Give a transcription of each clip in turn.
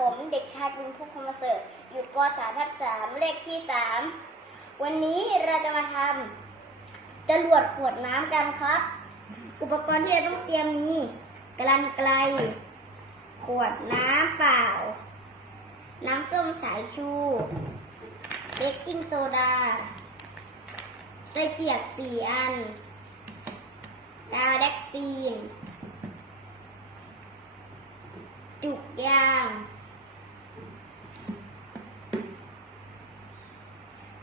ผมเด็กชายบุญพุกพรหมเสริฐอยู่ป .3 ทับ3เลขที่ 3 วันนี้เราจะมาทำจรวดขวดน้ำกันครับ อุปกรณ์ที่เราต้องเตรียมมีกลันไกล ขวดน้ำเปล่า น้ำส้มสายชูเบกกิ้งโซดาตะเกียบสี่อันกาวแดกซีน จุกยา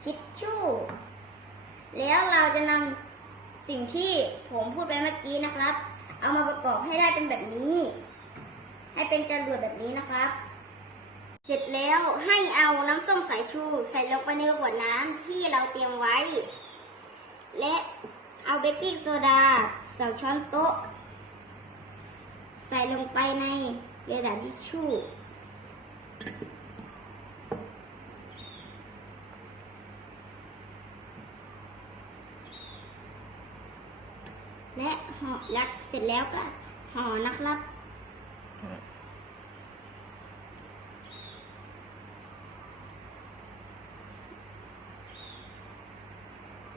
งชิดชู่ แล้วเราจะนำสิ่งที่ผมพูดไปเมื่อกี้นะครับ เอามาประกอบให้ได้เป็นแบบนี้ ให้เป็นจรวดแบบนี้นะครับ เสร็จแล้วให้เอาน้ำส้มสายชูใส่ลงไปในขวดน้ำที่เราเตรียมไว้ และเอาเบกกิ้งโซดาสองช้อนโต๊ะ ใส่ลงไปในกระดาษทิชชู่ และห่อยักเสร็จแล้วก็ห่อนะครับ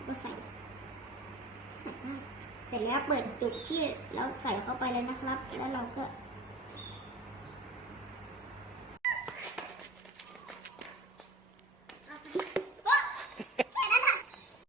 ก็ใส่ใส่ได้เสร็จแล้วเปิดจุกที่เราใส่เข้าไปแล้วนะครับ แล้วเราก็